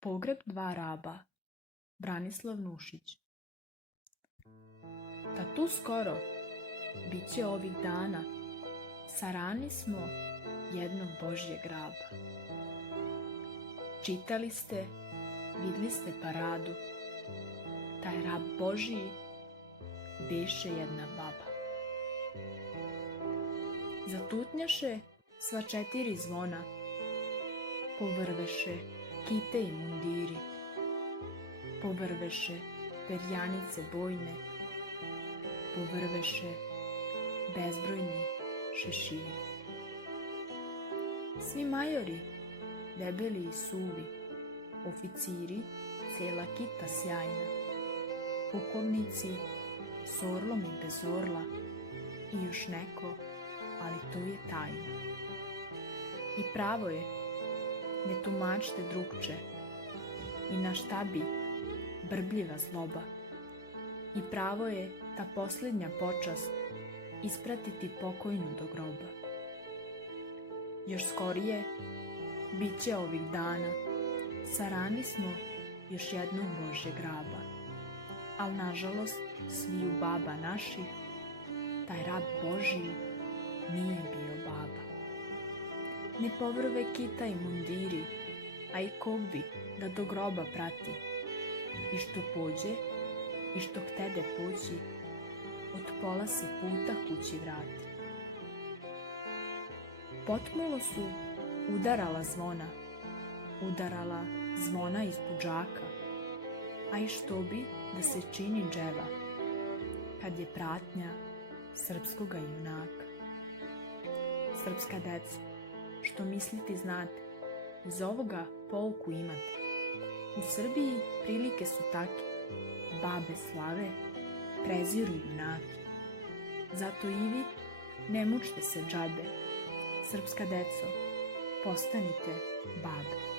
Pogreb dva raba. Branislav Nušić. Ta tu skoro, bit će ovih dana, sarani smo jednog Božjeg raba. Čitali ste, vidli ste paradu, taj rab Božji beše jedna baba. Zatutnjaše sva četiri zvona, povrveše kite i mundiri, povrveše perjanice bojne, povrveše bezbrojni šeširi. Svi majori, debeli i suvi, oficiri, cela kita sjajna, pukovnici s orlom i bez orla i još neko, ali to je tajna. I pravo je, ne tumačte drugče, i na štabi brbljiva zloba. I pravo je ta posljednja počast ispratiti pokojnu do groba. Još skorije, bit će ovih dana, sarani smo još jednog Božjeg raba, al nažalost sviju baba naših, taj rab Božji nije bio baba. Ne povrve kita i mundiri, a i kog bi da do groba prati, i što pođe, i što htede poći, od pola se puta kući vrati. Potmulo su udarala zvona, udarala zvona iz budžaka, a i što bi da se čini dževa, kad je pratnja srpskoga junaka. Srpska deco, što misliti znate, iz ovoga pouku imate. U Srbiji prilike su take, babe slave, preziru junake. Zato i vi ne mučte se džabe, srpska deco, postanite babe.